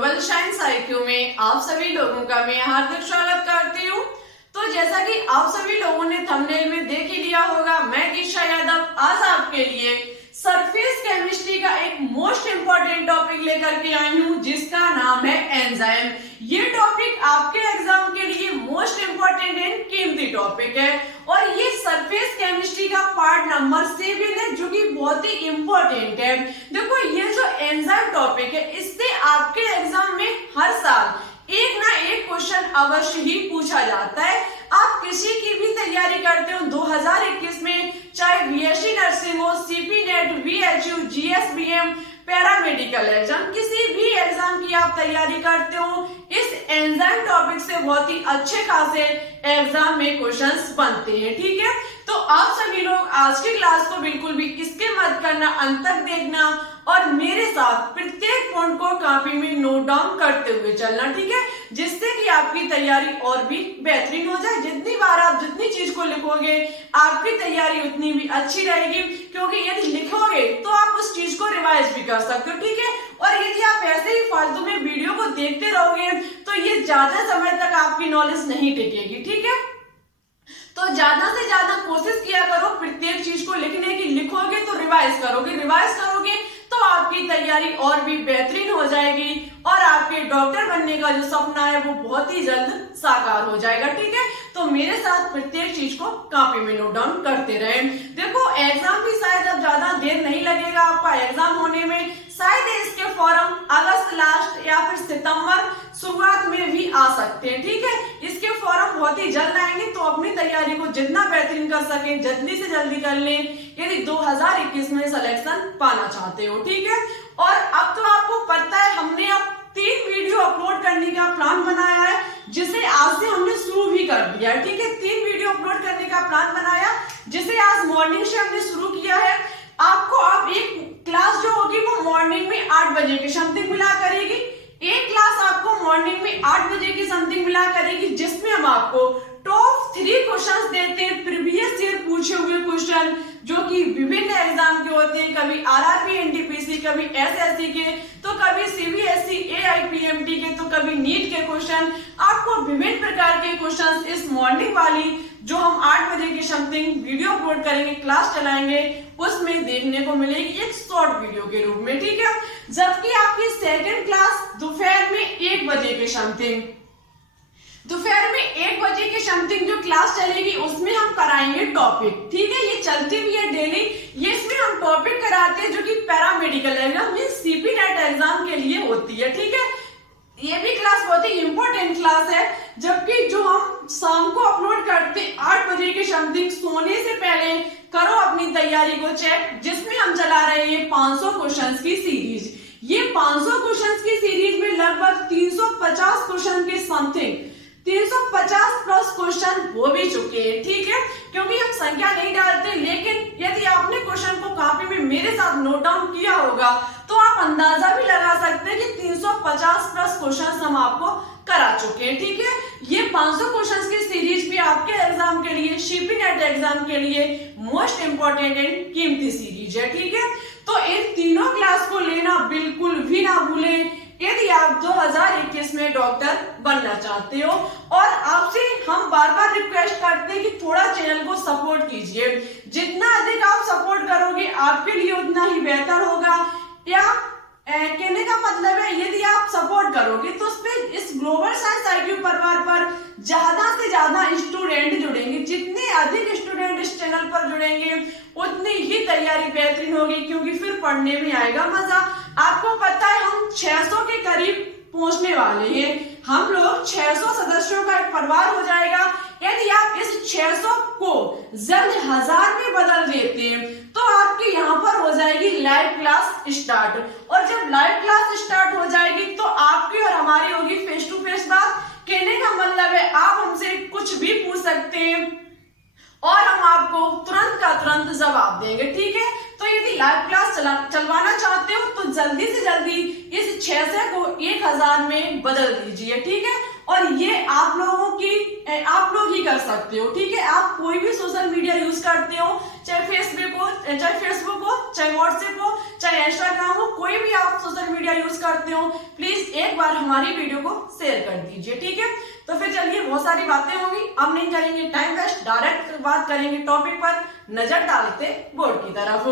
Global science IQ में आप सभी लोगों का मैं हार्दिक स्वागत करती हूँ। तो जैसा कि आप सभी लोगों ने थंबनेल में देख ही लिया होगा, मैं ईशा यादव आज आपके लिए सरफेस केमिस्ट्री का एक मोस्ट इम्पोर्टेंट टॉपिक लेकर के आई हूँ, जिसका नाम है एंजाइम। ये टॉपिक आपके एग्जाम के लिए मोस्ट इम्पोर्टेंट एंड कीमती टॉपिक है और ये सरफेस केमिस्ट्री का पार्ट नंबर 7 है, जो कि बहुत ही इम्पोर्टेंट है। देखो, ये जो एंजाइम टॉपिक है, इससे आपके एग्जाम में हर साल एक ना एक क्वेश्चन अवश्य ही पूछा जाता है। आप किसी की भी तैयारी करते हो 2021 में, चाहे बीएससी नर्सिंग हो, CP NET, BHU, GSBM, paramedical exam, किसी भी एग्जाम की आप तैयारी करते हो, इस एंजाइम टॉपिक से बहुत ही अच्छे खासे एग्जाम में क्वेश्चंस बनते हैं। ठीक है, तो आप सभी लोग आज की क्लास को बिल्कुल भी स्किप मत करना, अंत तक देखना और मेरे साथ प्रत्येक पॉइंट को कॉपी में नोट डाउन करते हुए चलना। ठीक है, जिससे कि आपकी तैयारी और भी बेहतरीन हो जाए। जितनी बार आप जितनी चीज को लिखोगे, आपकी तैयारी उतनी भी अच्छी रहेगी, क्योंकि यदि लिखोगे तो आप उस चीज को रिवाइज भी कर सकते हो। ठीक है, और यदि आप ऐसे ही फालतू में वीडियो को देखते रहोगे तो ये ज्यादा समय तक आपकी नॉलेज नहीं टिकेगी। ठीक है, तो ज्यादा से ज्यादा कोशिश किया करो प्रत्येक चीज को लिखने की। लिखोगे तो रिवाइज करोगे तो आपकी तैयारी और भी बेहतरीन हो जाएगी और आपके डॉक्टर बनने का जो सपना है वो बहुत ही जल्द साकार हो जाएगा। ठीक है, तो मेरे साथ प्रत्येक चीज को कॉपी में नोट डाउन करते रहे। देखो, एग्जाम भी शायद अब ज्यादा देर नहीं लगेगा आपका एग्जाम होने में। शायद इसके फॉर्म अगस्त लास्ट या फिर सितंबर शुरुआत में भी आ सकते हैं। ठीक है, इसके फॉर्म बहुत ही जल्द आएंगे, तो अपनी तैयारी को जितना बेहतरीन कर सके जल्दी से जल्दी कर लें, यदि 2021 में सिलेक्शन पाना चाहते हो। ठीक है, और अब तो आपको पता है, हमने अब 3 वीडियो अपलोड करने का प्लान बनाया है, जिसे आज से हमने शुरू भी कर दिया है। ठीक है, 3 वीडियो अपलोड करने का प्लान बनाया, जिसे आज मॉर्निंग से हमने शुरू किया है। आपको अब एक क्लास जो होगी वो मॉर्निंग में 8 बजे की समथिंग मिला करेगी। एक क्लास आपको मॉर्निंग में 8 बजे की समथिंग मिला करेगी, जिसमें हम आपको टॉप 3 क्वेश्चंस देते हैं, प्रीवियस ईयर पूछे हुए क्वेश्चन, जो कि विभिन्न एग्जाम के होते हैं, कभी आरआरबी, एनटीपीसी, कभी एसएससी के, तो कभी सीबीएसई, एआईपीएमटी के, तो कभी नीट के क्वेश्चन। आपको विभिन्न प्रकार के क्वेश्चन इस मॉर्निंग वाली जो हम 8 बजे की समथिंग वीडियो अपलोड करेंगे, क्लास चलाएंगे, उसमें देखने को मिलेगी एक शॉर्ट वीडियो के रूप में। ठीक है, जबकि आपकी सेकंड क्लास दोपहर में 1 बजे के समथिंग, दोपहर में 1 बजे के समथिंग जो क्लास चलेगी, उसमें हम कराएंगे टॉपिक। ठीक है, ये चलती भी है डेली। ये इसमें हम टॉपिक कराते हैं जो कि paramedical exam mean CP net exam के लिए होती है। ठीक है, ये भी क्लास बहुत ही इंपॉर्टेंट क्लास है। जबकि जो हम शाम को अपलोड करते 8 बजे के समथिंग, सोने से पहले करो अपनी तैयारी को चेक, जिसमें हम चला रहे हैं 500 क्वेश्चंस की सीरीज। ये 500 क्वेश्चंस की सीरीज में लगभग 350 क्वेश्चन के समथिंग 350 प्लस क्वेश्चन हो भी चुके हैं। ठीक है, क्योंकि हम संख्या नहीं डालते, लेकिन यदि आपने क्वेश्चन को कॉपी में मेरे साथ नोट डाउन किया होगा तो आप अंदाजा भी लगा सकते हैं कि 350 प्लस क्वेश्चन हम आपको करा चुके हैं। ठीक है, ये 500 क्वेश्चंस की सीरीज भी आपके एग्जाम के लिए, सीपी नेट एग्जाम के लिए मोस्ट इंपोर्टेंट एंड कीमती सीरीज है। ठीक है, तो इन तीनों क्लास को लेना बिल्कुल भी ना भूलें यदि आप 2021 में डॉक्टर बनना चाहते हो। और आपसे हम बार बार रिक्वेस्ट करते हैं कि थोड़ा चैनल को सपोर्ट कीजिए। जितना अधिक आप सपोर्ट करोगे आपके लिए उतना ही बेहतर होगा। या कहने का मतलब है, यदि आप सपोर्ट करोगे तो इस ग्लोबल साइंस आईक्यू परिवार पर ज्यादा से ज्यादा स्टूडेंट जुड़ेंगे। जितने अधिक स्टूडेंट इस चैनल पर जुड़ेंगे उतनी ही तैयारी बेहतरीन होगी, क्योंकि फिर पढ़ने में आएगा मजा। आपको पता है, हम 600 के करीब पहुंचने वाले हैं। हम लोग 600 सदस्यों का एक परिवार हो जाएगा। यदि आप इस 600 को जल्द 1000 में बदल देते हैं तो आपके यहाँ पर हो जाएगी लाइव क्लास स्टार्ट। और जब लाइव क्लास स्टार्ट हो जाएगी तो आपकी और हमारी होगी फेस टू फेस बात। कहने का मतलब है, आप हमसे कुछ भी पूछ सकते हैं और हम आपको तुरंत का तुरंत जवाब देंगे। ठीक है, तो यदि लाइव क्लास चलवाना चाहते हो तो जल्दी से जल्दी इस 600 को 1000 में बदल दीजिए। ठीक है, और ये आप लोग ही कर सकते हो, ठीक है। आप कोई भी सोशल मीडिया यूज करते हो, चाहे फेसबुक हो, चाहे व्हाट्सएप हो, चाहे इंस्टाग्राम हो, कोई भी आप सोशल मीडिया यूज करते हो, प्लीज एक बार हमारी वीडियो को शेयर कर दीजिए, ठीक है। तो फिर चलिए, बहुत सारी बातें होंगी, अब नहीं करेंगे टाइम वेस्ट, डायरेक्ट बात करेंगे टॉपिक पर, नजर डालते बोर्ड की तरफ।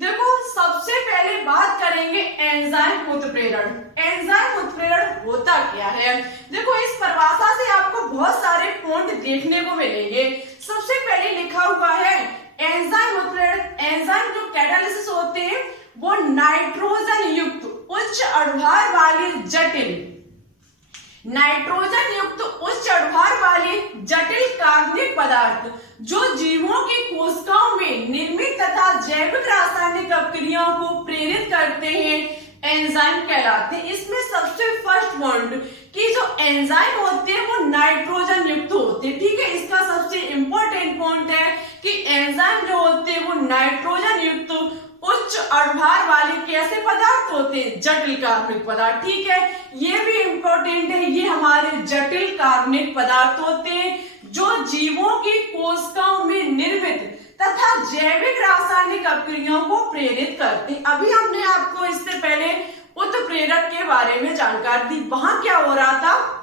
देखो, सबसे पहले बात करेंगे एंजाइम उत्प्रेरण। एंजाइम उत्प्रेरण होता क्या है? देखो, इस परिभाषा से आपको बहुत सारे पॉइंट देखने को मिलेंगे। सबसे पहले लिखा हुआ है एंजाइम उत्प्रेरण। एंजाइम जो कैटालिसिस होते हैं वो नाइट्रोजन युक्त उच्च अणुभार वाली जटिल कार्बनिक पदार्थ जो जीवों की कोशिकाओं में निर्मित तथा जैविक रासायनिक अपक्रियाओं को प्रेरित करते हैं, एंजाइम कहलाते हैं। इसमें सबसे फर्स्ट पॉइंट कि जो एंजाइम होते हैं वो नाइट्रोजन युक्त होते हैं, ठीक है। इसका सबसे इंपॉर्टेंट पॉइंट है कि एंजाइम जो होते हैं वो नाइट्रोजन युक्त उच्च अणुभार वाले कैसे पदार्थ होते हैं? जटिल कार्बनिक पदार्थ, ठीक है। ये भी इंपॉर्टेंट है, ये हमारे जटिल कार्बनिक पदार्थ होते हैं जो जीवों की कोशिकाओं में निर्मित तथा जैविक रासायनिक अपक्रियाओं को प्रेरित करते हैं। अभी हमने आपको इससे पहले उत्प्रेरक के बारे में जानकारी दी। वहां क्या हो रहा था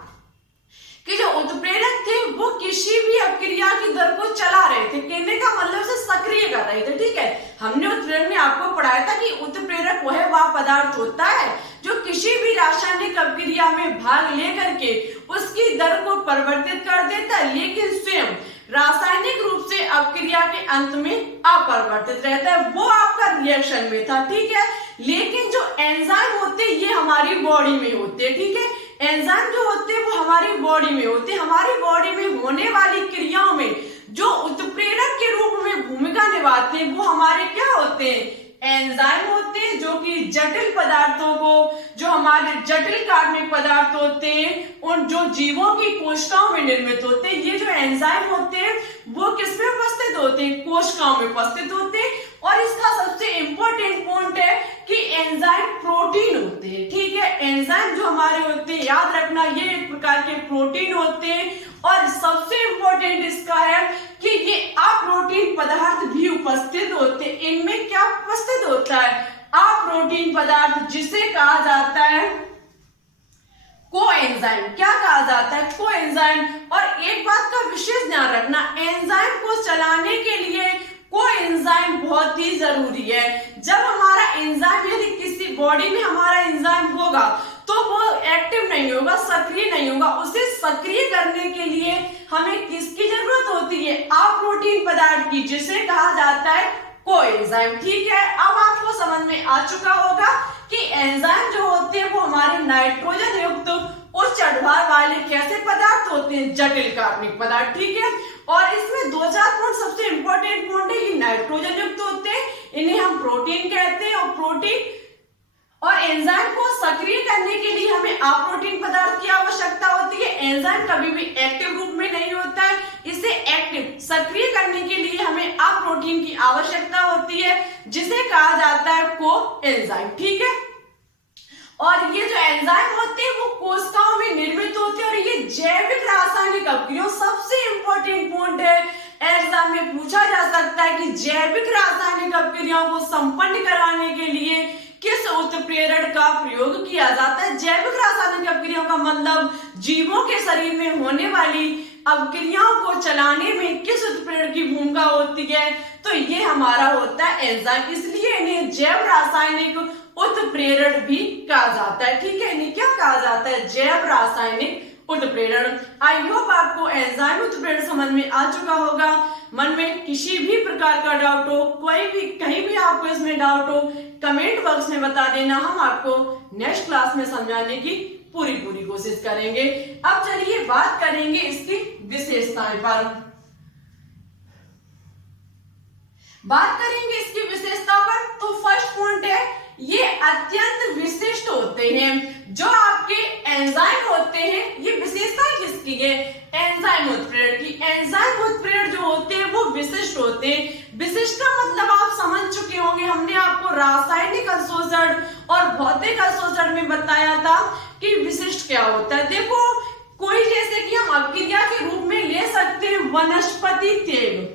कि जो उत्प्रेरक थे वो किसी भी अपक्रिया की दर को चला रहे थे, कहने का मतलब से सक्रिय कर रहे थे, ठीक है। हमने उत्प्रेरक में आपको पढ़ाया था कि उत्प्रेरक वह पदार्थ होता है जो किसी भी रासायनिक अपक्रिया में भाग लेकर के उसकी दर को परिवर्तित कर देता है, लेकिन स्वयं रासायनिक रूप से अपक्रिया के अंत में अपरिवर्तित रहता है। वो आपका रिएक्शन में था, ठीक है। लेकिन जो एंजाइम होते हैं ये हमारी बॉडी में होते हैं, ठीक है। एंजाइम जो होते हैं वो हमारी बॉडी में होते हैं। हमारी बॉडी में होने वाली क्रियाओं में जो उत्प्रेरक के रूप में भूमिका निभाते हैं वो हमारे क्या होते हैं? एंजाइम होते हैं, जो कि जटिल पदार्थों को, जो हमारे जटिल कार्बनिक पदार्थ होते हैं और जो जीवों की कोशिकाओं में निर्मित होते हैं, ये जो एंजाइम होते हैं वो किसमें उपस्थित होते हैं? कोशिकाओं में उपस्थित होते हैं। और इसका सबसे इंपॉर्टेंट पॉइंट है कि एंजाइम प्रोटीन होते हैं, ठीक है। एंजाइम जो हमारे होते हैं, याद रखना, ये एक प्रकार के प्रोटीन होते हैं। और सबसे इंपॉर्टेंट इसका है कि ये अप्रोटीन पदार्थ भी उपस्थित होते हैं। इनमें क्या उपस्थित होता है? अप्रोटीन पदार्थ, जिसे कहा जाता है कोएंजाइम। क्या कहा जाता है? कोएंजाइम। और एक बात का विशेष ध्यान रखना, एंजाइम को चलाने के लिए कोएंजाइम बहुत ही जरूरी है। जब हमारा एंजाइम, यदि किसी बॉडी में हमारा एंजाइम होगा तो वो एक्टिव नहीं होगा, सक्रिय नहीं होगा। उसे सक्रिय करने के लिए हमें किसकी जरूरत होती है? अप्रोटीन पदार्थ की, जिसे कहा जाता है कोएंजाइम, ठीक है। अब आपको समझ में आ चुका होगा कि एंजाइम जो होते हैं वो हमारे नाइट्रोजन युक्त उच्च अणुभार वाले कैसे पदार्थ होते हैं? जटिल कार्बनिक पदार्थ, ठीक है। और इसमें 2-4 पॉइंट सबसे इंपॉर्टेंट पॉइंट है, ये नाइट्रोजन युक्त होते हैं, इन्हें हम प्रोटीन कहते हैं। और प्रोटीन और एंजाइम को सक्रिय करने के लिए हमें अप्रोटीन पदार्थ की आवश्यकता होती है। एंजाइम कभी भी एक्टिव रूप में नहीं होता है, इसे एक्टिव सक्रिय करने के लिए हमें अप्रोटीन की आवश्यकता होती है, जिसे कहा जाता है कोएंजाइम, ठीक है। और ये जो एंजाइम होते हैं वो कोशिकाओं में निर्मित होते हैं और ये जैविक रासायनिक अपक्रियाओं, सबसे इंपॉर्टेंट पॉइंट है, एग्जाम में पूछा जा सकता है कि जैविक रासायनिक अपक्रियाओं को संपन्न कराने के लिए किस उत्प्रेरण का प्रयोग किया जाता है? जैविक रासायनिक अपक्रियाओं का मतलब जीवों के शरीर में होने वाली अपक्रियाओं को चलाने में किस उत्प्रेरण की भूमिका होती है? तो ये हमारा होता है एंजाइम, इसलिए इन्हें जैव रासायनिक उत्प्रेरण भी कहा जाता है, ठीक है। इन्हें क्या कहा जाता है? जैव रासायनिक उत्प्रेरण। आई होप आपको एंजाइम उत्प्रेरण समझ में आ चुका होगा। मन में किसी भी प्रकार का डाउट हो, कोई भी कहीं भी आपको इसमें डाउट हो, कमेंट बॉक्स में बता देना, हम आपको नेक्स्ट क्लास में समझाने की पूरी कोशिश करेंगे। अब चलिए बात करेंगे इसकी विशेषताएं पर। बात करेंगे इसकी विशेषता पर, तो फर्स्ट पॉइंट है ये अत्यंत विशिष्ट होते हैं। जो आपके एंजाइम होते हैं, ये विशेषता किसकी है? एंजाइम उत्प्रेरण की। एंजाइम उत्प्रेरण जो होते हैं वो विशिष्ट होते हैं। विशिष्ट का मतलब आप समझ चुके होंगे, हमने आपको रासायनिक अवशोषण और भौतिक अवशोषण में बताया था कि विशिष्ट क्या होता है। देखो, कोई हम अपक्रिया के रूप में ले सकते हैं वनस्पति तेल।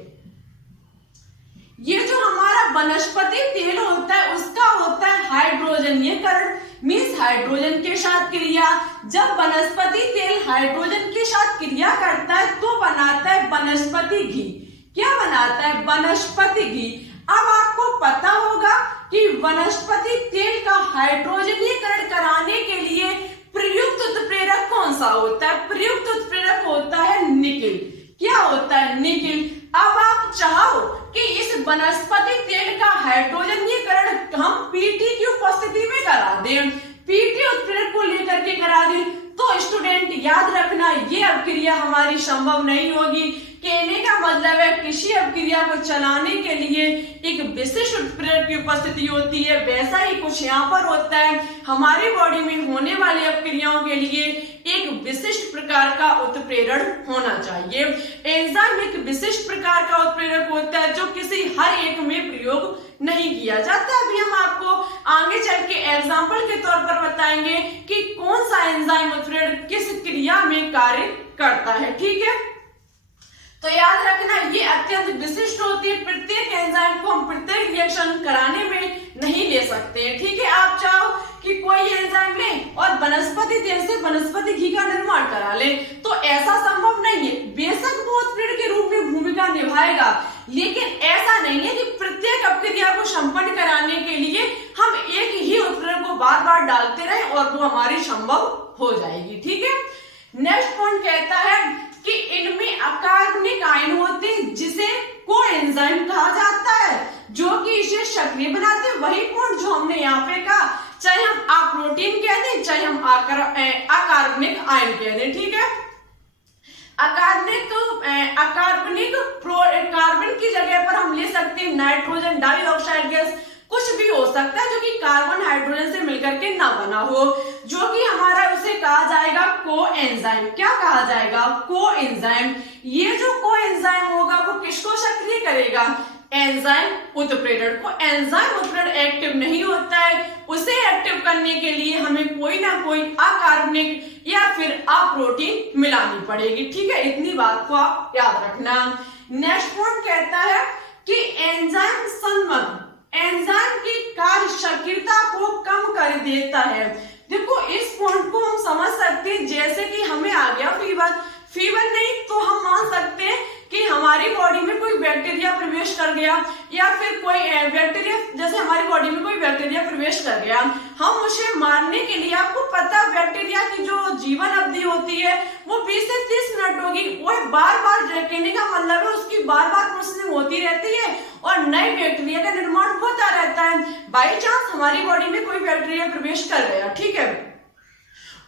ये जो हमारा वनस्पति तेल होता है उसका होता है हाइड्रोजनीकरण, मीन्स हाइड्रोजन के साथ क्रिया। जब वनस्पति तेल हाइड्रोजन के साथ क्रिया करता है तो बनाता है वनस्पति घी। क्या बनाता है? वनस्पति घी। अब आपको पता होगा कि वनस्पति तेल का हाइड्रोजनीकरण कराने के लिए प्रयुक्त उत्प्रेरक कौन सा होता है? प्रयुक्त उत्प्रेरक होता है निकिल। क्या होता है? निकिल। अब आप चाहो कि इस वनस्पति तेल का हाइड्रोजनीकरण हम पीटी की उपस्थिति में करा दें, पीटी उत्प्रेरक को लेकर के करा दें, तो स्टूडेंट याद रखना ये अपक्रिया हमारी संभव नहीं होगी। कहने का मतलब है किसी अपक्रिया को चलाने के लिए एक विशिष्ट उत्प्रेरक की उपस्थिति होती है, वैसा ही कुछ यहाँ पर होता है। हमारी बॉडी में होने वाली अपक्रियाओं के लिए एक विशिष्ट प्रकार का उत्प्रेरण होना चाहिए। एंजाइम एक विशिष्ट प्रकार का उत्प्रेरक होता है जो किसी हर एक में प्रयोग नहीं किया जाता। अभी हम आपको आगे चल के एग्जाम्पल के तौर पर बताएंगे कि कौन सा एंजाइम उत्प्रेरक किस क्रिया में कार्य करता है। ठीक है, तो याद रखना ये अत्यंत विशिष्ट होती है। प्रत्येक एंजाइम को हम प्रत्येक रिएक्शन कराने में नहीं ले सकते हैं। ठीक है, आप चाहो कि कोई एंजाइम ले और वनस्पति तेल से वनस्पति घी का निर्माण करा ले तो ऐसा संभव नहीं है। बेशक वो उत्प्रेरक के रूप में भूमिका निभाएगा, लेकिन ऐसा नहीं है कि प्रत्येक अपक्रिया को संपन्न कराने के लिए हम एक ही उत्प्रेरक को बार बार डालते रहे और वो हमारी संभव हो जाएगी। ठीक है, नेक्स्ट पॉइंट कहता है कि इनमें अकार्बनिक आयन होते हैं जिसे कोएंजाइम कहा जाता है, जो कि इसे सक्रिय बनाते हैं। वही पॉइंट जो हमने यहाँ पे कहा, चाहे हम अप्रोटीन कह दें चाहे हम अकार्बनिक आयन कह दें। ठीक है, अकार्बनिक कार्बन की जगह पर हम ले सकते हैं नाइट्रोजन डाइऑक्साइड गैस, कुछ भी हो सकता है जो कि कार्बन हाइड्रोजन से मिलकर के ना बना हो, जो कि हमारा उसे कहा जाएगा कोएंजाइम। क्या कहा जाएगा? कोएंजाइम। ये जो कोएंजाइम होगा वो किसको सक्रिय करेगा? एंजाइम उत्प्रेरक को। एंजाइम उत्प्रेरक एक्टिव नहीं होता है, उसे एक्टिव करने के लिए हमें कोई ना कोई अकार्बनिक या फिर अप्रोटीन मिलानी पड़ेगी। ठीक है, इतनी बात को आप याद रखना। नेक्स्ट पॉइंट कहता है कि एंजाइम संगमन एंजाइम की कार्य सक्रियता को कम कर देता है। देखो इस पॉइंट को हम समझ सकते हैं, जैसे कि हमें आ गया फीवर नहीं तो हम मान सकते हैं कि हमारी बॉडी में कोई बैक्टीरिया प्रवेश कर गया, या फिर कोई बैक्टीरिया, जैसे हमारी बॉडी में कोई बैक्टीरिया प्रवेश कर गया, हम उसे मारने के लिए, आपको पता है बैक्टीरिया की जो जीवन अवधि होती है वो 20 से 30 मिनट होगी। वो बार बार, कहने का मतलब है उसकी बार बार प्रोसेसिंग होती रहती है और नए बैक्टीरिया का निर्माण होता रहता है। बाई चांस हमारी बॉडी में कोई बैक्टीरिया प्रवेश कर गया, ठीक है,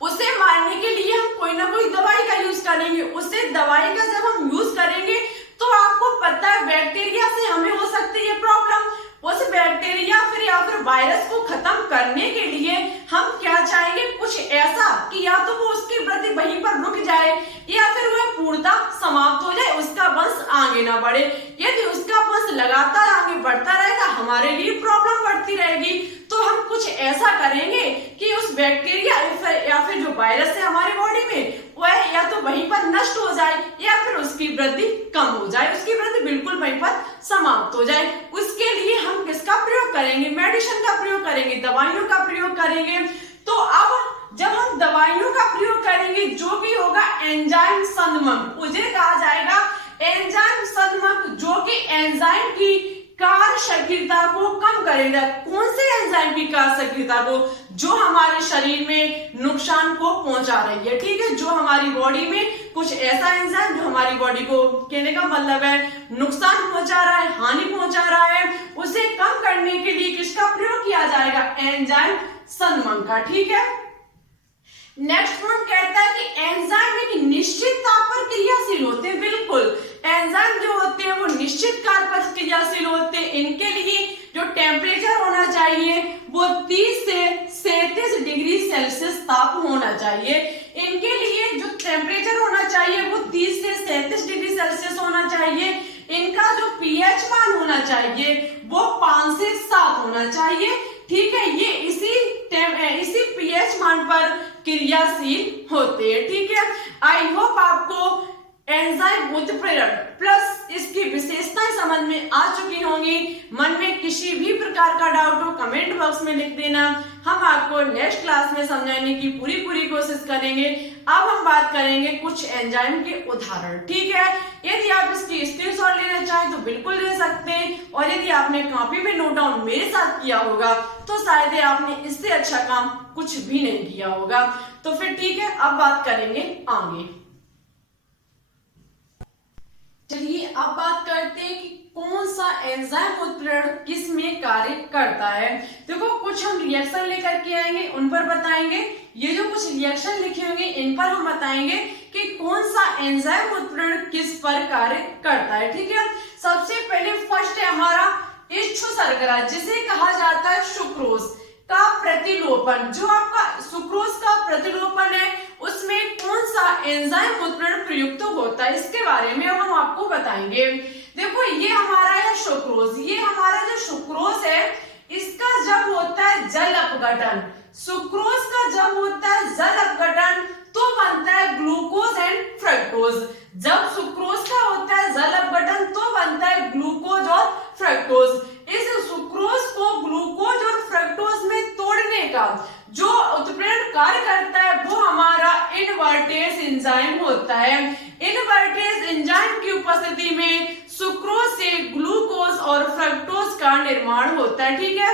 उसे मारने के लिए हम कोई ना कोई दवाई का यूज करेंगे। उसे दवाई का जब हम यूज करेंगे तो आपको पता है बैक्टीरिया से हमें हो सकती है प्रॉब्लम। उस बैक्टीरिया या फिर वायरस को खत्म करने के लिए हम क्या चाहेंगे? कुछ ऐसा कि या तो वो उसकी वृद्धि वहीं पर रुक जाए या फिर वह पूर्णतः समाप्त हो जाए, उसका वंश आगे ना बढ़े। यदि उसका वंश लगातार आगे बढ़ता रहेगा, हमारे लिए प्रॉब्लम बढ़ती रहेगी। तो हम कुछ ऐसा करेंगे कि उस बैक्टीरिया या फिर जो वायरस है हमारी बॉडी में, वह या तो वहीं पर नष्ट हो जाए या फिर उसकी वृद्धि कम हो जाए, उसकी वृद्धि बिल्कुल वहीं पर समाप्त हो जाए। उसके लिए हम किसका प्रयोग करेंगे? मेडिसिन का प्रयोग करेंगे, दवाइयों का प्रयोग करेंगे। तो अब जब हम दवाइयों का प्रयोग करेंगे, जो भी होगा एंजाइम संगमक, उसे कहा जाएगा एंजाइम संगमक, जो कि एंजाइम की कार्य सक्रियता को कम करेगा। कौन से एंजाइम की कार्य सक्रियता को? जो हमारे शरीर में नुकसान को पहुंचा रही है। ठीक है, जो हमारी बॉडी में कुछ ऐसा एंजाइम जो हमारी बॉडी को, कहने का मतलब है, नुकसान पहुंचा रहा है, हानि पहुंचा रहा है, उसे कम करने के लिए किसका प्रयोग किया जाएगा? एंजाइम संगमक का। ठीक है, नेक्स्ट पॉइंट कहता है कि एंजाइम एक निश्चित ताप पर क्रियाशील होते हैं। बिल्कुल, एंजाइम जो होते हैं वो निश्चित ताप पर क्रियाशील होते हैं। इनके लिए जो टेम्परेचर होना चाहिए वो 30 से 37 डिग्री सेल्सियस ताप होना चाहिए। इनके लिए जो टेम्परेचर होना चाहिए वो 30 से 37 डिग्री सेल्सियस होना चाहिए। इनका जो पीएच मान होना चाहिए वो 5 से 7 होना चाहिए। ठीक है, ये इसी पीएच मान पर क्रियाशील होते हैं। ठीक है, आई होप आपको एंजाइम उत्प्रेरक प्लस इसकी विशेषताएं समझ में आ चुकी होंगी। मन में किसी भी प्रकार का डाउट हो कमेंट बॉक्स में लिख देना, हम आपको नेक्स्ट क्लास में समझाने की पूरी कोशिश करेंगे। अब हम बात करेंगे कुछ एंजाइम के उदाहरण। ठीक है, यदि आप इसकी स्क्रीनशॉट लेना चाहें तो बिल्कुल ले सकते हैं, और यदि आपने कॉपी में नोट डाउन मेरे साथ किया होगा तो शायद ही आपने इससे अच्छा काम कुछ भी नहीं किया होगा। तो फिर ठीक है, अब बात करेंगे आगे। चलिए अब बात करते हैं कि कौन सा एंजाइम उत्प्रेरक किस में कार्य करता है। देखो, कुछ हम रिएक्शन लेकर के आएंगे, उन पर बताएंगे। ये जो कुछ रिएक्शन लिखे होंगे इन पर हम बताएंगे कि कौन सा एंजाइम उत्प्रेरक किस पर कार्य करता है। ठीक है, सबसे पहले फर्स्ट है हमारा इच्छु शर्करा, जिसे कहा जाता है सुक्रोज का प्रतिलोपन। जो आपका सुक्रोज का प्रतिलोपन है उसमें कौन सा एंजाइम उत्प्रेरक प्रयुक्त होता है, इसके बारे में अब हम आपको बताएंगे। देखो, ये हमारा है सुक्रोज। ये हमारा जो सुक्रोज है इसका जब होता है जल अपघटन, सुक्रोज का जब होता है जल अपघटन तो बनता है ग्लूकोज एंड फ्रक्टोज। जब सुक्रोज का होता है जल अपघटन तो बनता है ग्लूकोज और फ्रक्टोज। इस सुक्रोज को ग्लूकोज और फ्रक्टोज में तोड़ने का जो उत्प्रेरक कार्य करता है वो हमारा इनवर्टेज एंजाइम होता है। इनवर्टेज एंजाइम की उपस्थिति में सुक्रोज से ग्लूकोज और फ्रक्टोज का निर्माण होता है। ठीक है,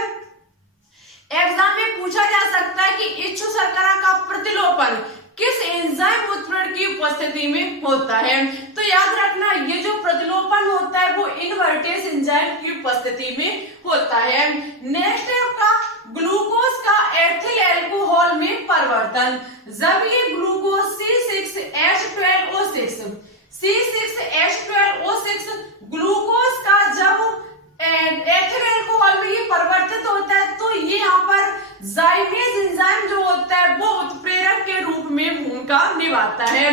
एग्जाम में पूछा जा सकता है कि इच्छु शर्करा का प्रतिलोपन किस एंजाइम उत्प्रेरक की उपस्थिति में होता है। तो याद रखना, ये जो प्रतिलोपन होता है वो इनवर्टेज एंजाइम की उपस्थिति में होता है। नेक्स्ट है आपका ग्लूकोज का एथिल अल्कोहल में परिवर्तन। जब ये ग्लूकोज C6H12O6 ग्लूकोज का जब एथिल अल्कोहल में ये परिवर्तित होता है तो ये यहाँ पर जाइमेज एंजाइम जो होता है वो उत्प्रेरक के रूप में भूमिका निभाता है।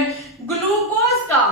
ग्लूकोज का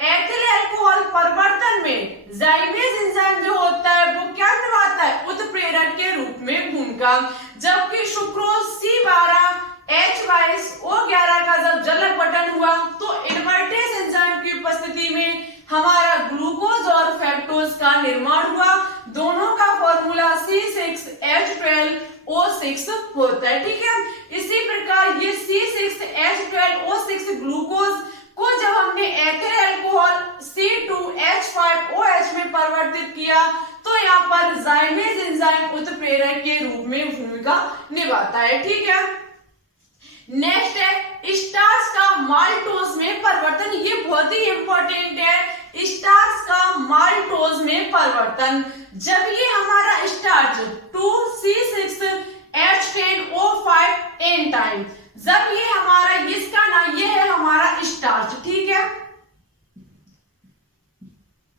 एथिल अल्कोहल परिवर्तन में जाइमेज एंजाइम जो होता है वो क्या निभाता है, उत्प्रेरक के रूप में भूमिका। जबकि सुक्रोज C12H22O11 का जब जल अपघटन हुआ तो इनवर्टेज एंजाइम की उपस्थिति में हमारा ग्लूकोज और फ्रक्टोज का निर्माण हुआ। दोनों का फॉर्मूला C6H12O6 होता है। ठीक है, इसी प्रकार ये C6H12O6 ग्लूकोज को जब हमने एथिल अल्कोहल C2H5OH में परिवर्तित किया तो यहाँ पर जाइमेज एंजाइम उत्प्रेरक के रूप में भूमिका निभाता है। ठीक है, नेक्स्ट है स्टार्च का माल्टोज में परिवर्तन। ये बहुत ही इंपॉर्टेंट है, स्टार्च का माल्टोज में परिवर्तन। जब ये हमारा स्टार्च 2C6H10O5 एंटाइम, जब ये हमारा इसका ना ये है हमारा स्टार्च। ठीक है,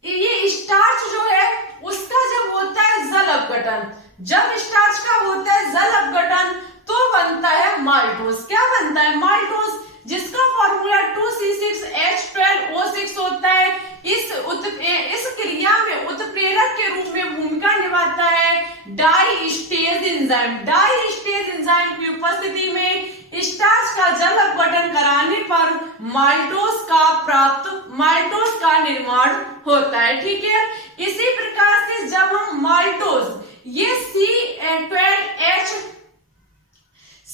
ये स्टार्च जो है उसका जब होता है जल अपघटन, जब स्टार्च का होता है जल अपघटन तो बनता है माल्टोज। क्या बनता है, माल्टोज, जिसका फॉर्मूला 2C6H12O6 होता है। इस क्रिया में उत्प्रेरक के रूप में भूमिका निभाता है डाइस्टेज एंजाइम। डाइस्टेज एंजाइम की उपस्थिति में स्टार्च का जल अपघटन कराने पर माल्टोज का निर्माण होता है। ठीक है, इसी प्रकार से जब हम माल्टोज ये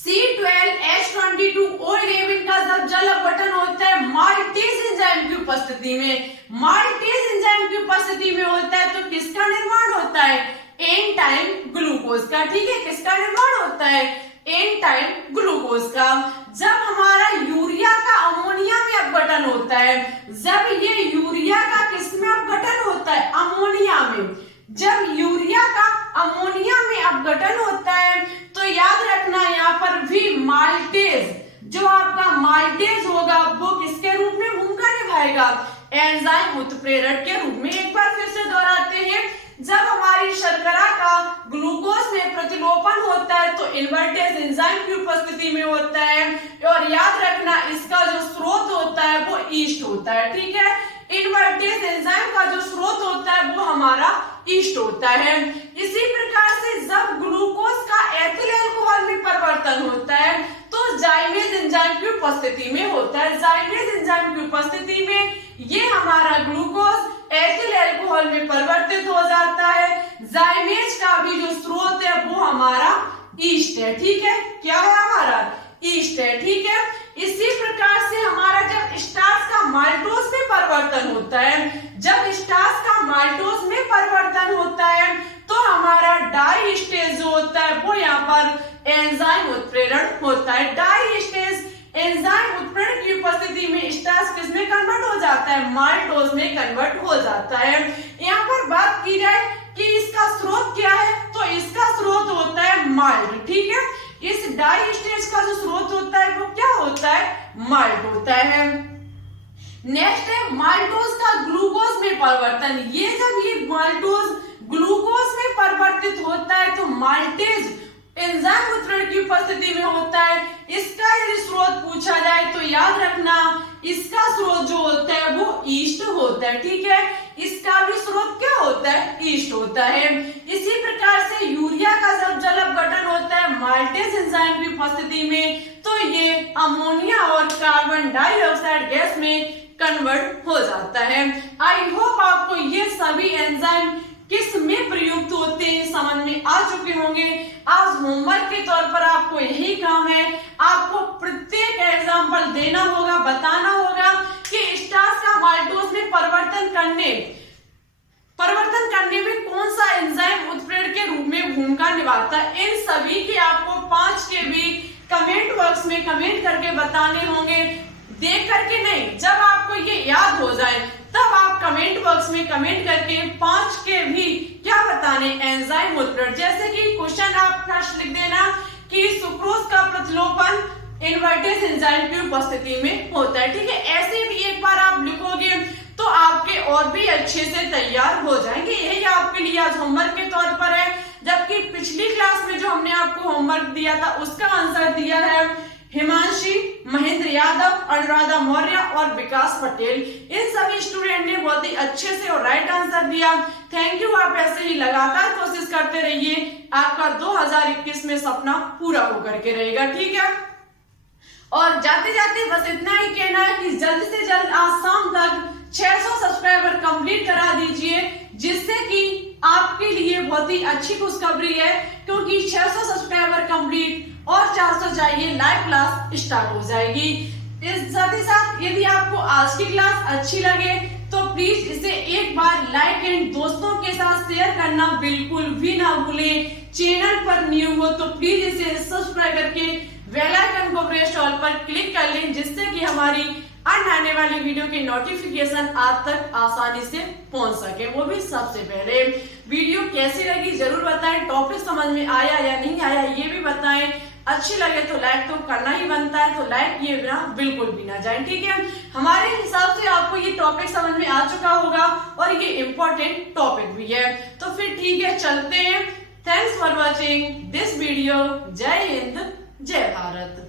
C12H22O11 का जब जल अपघटन होता है माल्टेज एंजाइम की उपस्थिति में, माल्टेज एंजाइम की उपस्थिति में होता है तो किसका निर्माण होता है, एन टाइम ग्लूकोज का। ठीक है, किसका निर्माण होता है, एन टाइम ग्लूकोज का। जब हमारा यूरिया का अमोनिया में अपघटन होता है, जब ये यूरिया का किसमें अपघटन होता है, अमोनिया में, जब यूरिया का अमोनिया में अपघटन होता है तो याद रखना यहाँ पर भी माल्टेज, जो आपका माल्टेज होगा वो किसके रूप में भूमिका निभाएगा, एंजाइम उत्प्रेरक के रूप में। एक बार फिर से दोहराते हैं, जब हमारी शर्करा का ग्लूकोज में प्रतिलोपन होता है तो इन्वर्टेज एंजाइम की उपस्थिति में होता है, और याद रखना इसका जो स्रोत होता है वो ईस्ट होता है। ठीक है, इन्वर्टेज एंजाइम का जो स्रोत होता है वो हमारा ईस्ट होता है। इसी प्रकार से जब ग्लूकोज का एथिल अल्कोहल में परिवर्तन होता है तो तो जाइमेज एंजाइम की उपस्थिति में होता है। जाइमेज एंजाइम की उपस्थिति में ये हमारा ग्लूकोज एथिल अल्कोहल में परिवर्तित हो जाता है। जाइमेज का भी जो स्रोत है वो हमारा ईस्ट है, ठीक है। क्या है हमारा? ईस्ट है, ठीक है। इसी प्रकार से हमारा जब स्टार्च का माल्टोज में परिवर्तन होता है, जब स्टार्च का माल्टोज में परिवर्तन होता है तो हमारा डाई स्टेज जो होता है वो यहाँ पर एंजाइम उत्प्रेरण होता है। डाई स्टेज एंजाइम उत्प्रेरण की उपस्थिति में स्टार्च किसमें कन्वर्ट हो जाता है? माल्टोज में कन्वर्ट हो जाता है। यहाँ पर बात की जाए कि इसका स्रोत क्या है, तो इसका स्रोत होता है माल्ट, ठीक है। इस डाई स्टेज का जो स्रोत होता है वो क्या होता है? माल्ट होता है। नेक्स्ट है माल्टोज का ग्लूकोज में परिवर्तन। ये जब ये माल्टोज ग्लूकोज में परिवर्तित होता है तो माल्टेज एंजाइम उत्प्रेरण की उपस्थिति में होता है। इसका यदि स्रोत पूछा जाए तो याद रखना इसका स्रोत जो होता है वो ईस्ट होता है, ठीक है। इसका भी स्रोत क्या होता है? ईस्ट होता है। इसी प्रकार से यूरिया का जब जल अपघटन होता है माल्टेज एंजाइम की उपस्थिति में तो ये अमोनिया और कार्बन डाइऑक्साइड गैस में कन्वर्ट हो जाता है। आई होप आपको ये सभी एंजाइम किस में प्रयुक्त होते हैं समझ में आ चुके होंगे। आज होमवर्क के तौर पर आपको यही काम है, आपको प्रत्येक एग्जाम्पल देना होगा, बताना होगा कि स्टार्च का माल्टोज में परिवर्तन करने में कौन सा एंजाइम उत्प्रेरण के रूप में भूमिका निभाता है। इन सभी के आपको 5 के भी कमेंट बॉक्स में कमेंट करके बताने होंगे। देख करके नहीं, जब आपको ये याद हो जाए तब आप कमेंट बॉक्स में कमेंट करके 5 के भी क्या बताने? एंजाइम उत्प्रेरण। जैसे कि क्वेश्चन आप फर्स्ट लिख देना कि सुक्रोज का प्रतिलोपन इन्वर्टेज एंजाइम की उपस्थिति में होता है, ठीक है। ऐसे भी एक बार आप लिखोगे तो आपके और भी अच्छे से तैयार हो जाएंगे। यही आपके लिए आज होमवर्क के तौर पर है। जबकि पिछली क्लास में जो हमने आपको होमवर्क दिया था उसका आंसर दिया है हिमांशी, महेंद्र यादव, अनुराधा मौर्य और विकास पटेल। इन सभी स्टूडेंट ने बहुत ही अच्छे से और राइट आंसर दिया। Thank you. आप ऐसे ही लगातार कोशिश करते रहिए, आपका 2021 में सपना पूरा होकर के रहेगा, ठीक है। और जाते जाते बस इतना ही कहना है कि जल्द से जल्द आज शाम तक 600 सब्सक्राइबर कंप्लीट करा दीजिए, जिससे कि आपके लिए बहुत ही अच्छी खुशखबरी है, क्योंकि 600 सब्सक्राइबर कंप्लीट और 400 चाहिए, लाइव क्लास स्टार्ट हो जाएगी। इस साथ ही साथ यदि आपको आज की क्लास अच्छी लगे तो प्लीज इसे एक बार लाइक एंड दोस्तों के साथ शेयर करना बिल्कुल भी ना भूलें। चैनल पर न्यू हो तो प्लीज इसे सब्सक्राइब करके बेल आइकन को प्रेस ऑल पर क्लिक कर लें, जिससे कि हमारी आने वाली वीडियो की नोटिफिकेशन आप तक आसानी से पहुंच सके, वो भी सबसे पहले। वीडियो कैसी लगी जरूर बताएं, टॉपिक समझ में आया या नहीं आया ये भी बताएं। अच्छी लगे तो लाइक तो करना ही बनता है, तो लाइक किए बिना बिल्कुल भी ना जाए, ठीक है। हमारे हिसाब से आपको ये टॉपिक समझ में आ चुका होगा और ये इम्पोर्टेंट टॉपिक भी है, तो फिर ठीक है चलते हैं। Thanks for watching this video. जय हिंद, जय भारत।